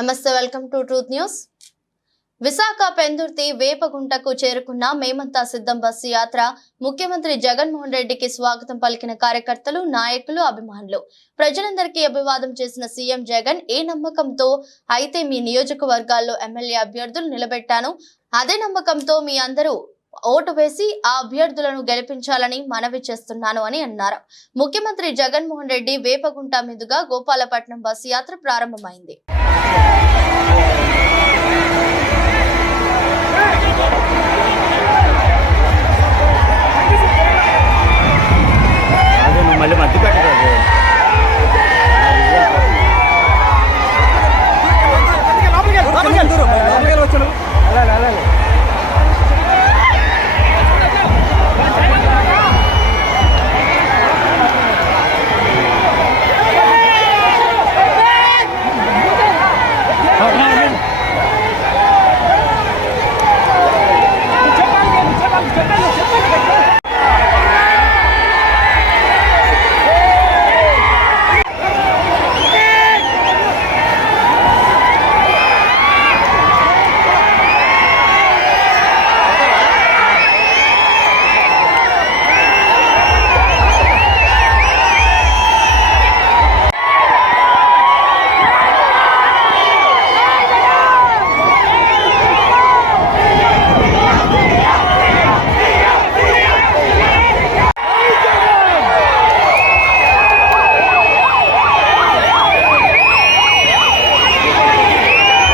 నమస్తే, welcome to Truth News. Visakha Pendurthi వేపగుంటకు చేరుకున్న మేమంతా సిద్ధం బస్సు యాత్ర ముఖ్యమంత్రి జగన్మోహన్ రెడ్డికి స్వాగతం పలికిన కార్యకర్తలు, నాయకులు, అభిమానులు. ప్రజలందరికీ అభివాదం చేసిన సీఎం జగన్, ఏ నమ్మకంతో అయితే మీ నియోజకవర్గాల్లో ఎమ్మెల్యే అభ్యర్థులు నిలబెట్టాను, అదే నమ్మకంతో మీ అందరూ ఓటు వేసి ఆ అభ్యర్థులను గెలిపించాలని మనవి చేస్తున్నాను అని అన్నారు. ముఖ్యమంత్రి జగన్మోహన్ రెడ్డి వేపగుంట మీదుగా గోపాలపట్నం బస్సు యాత్ర ప్రారంభమైంది.